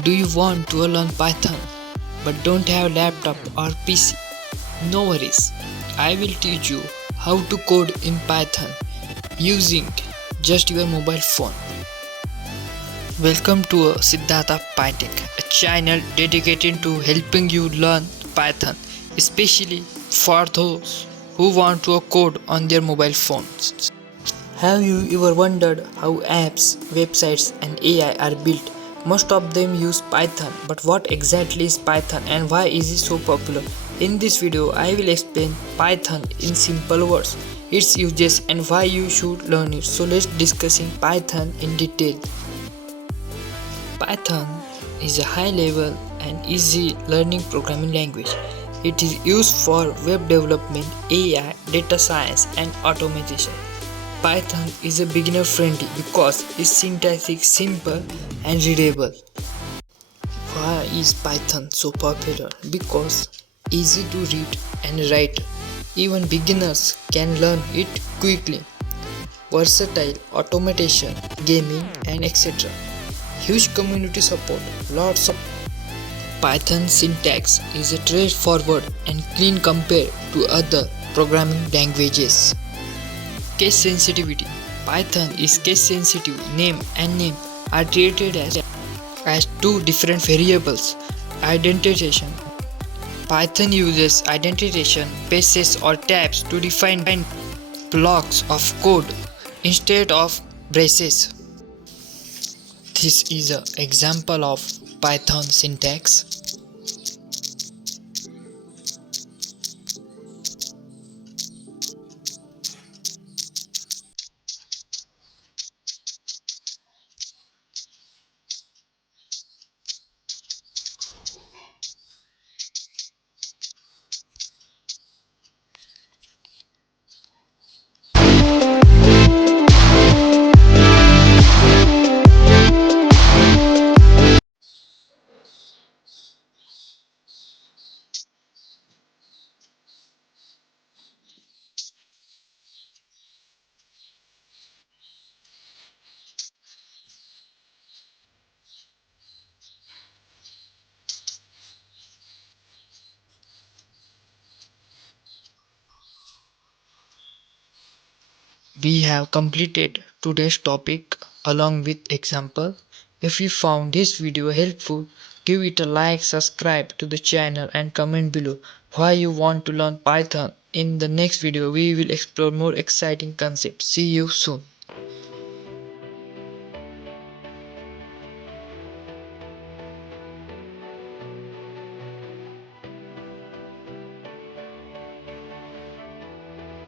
Do you want to learn Python but don't have laptop or PC? No worries. I will teach you how to code in Python using just your mobile phone. Welcome to Siddhartha PyTech, a channel dedicated to helping you learn Python, especially for those who want to code on their mobile phones. Have you ever wondered how apps, websites, and AI are built? Most of them use Python, but what exactly is Python and why is it so popular? In this video, I will explain Python in simple words, its uses and why you should learn it. So let's discussing Python in detail. Python is a high-level and easy learning programming language. It is used for web development, AI, data science, and automation. Python is a beginner friendly because its syntax is simple and readable. Why is Python so popular? Because easy to read and write. Even beginners can learn it quickly. Versatile, automation, gaming, and etc. Huge community support, lots of Python syntax is straightforward and clean compared to other programming languages. Case sensitivity. Python is case sensitive. Name and name are treated as two different variables. Identification. Python uses identification spaces or tabs to define blocks of code instead of braces. This is an example of Python syntax. We have completed today's topic along with example. If you found this video helpful, give it a like, subscribe to the channel and comment below why you want to learn Python. In the next video, we will explore more exciting concepts. See you soon.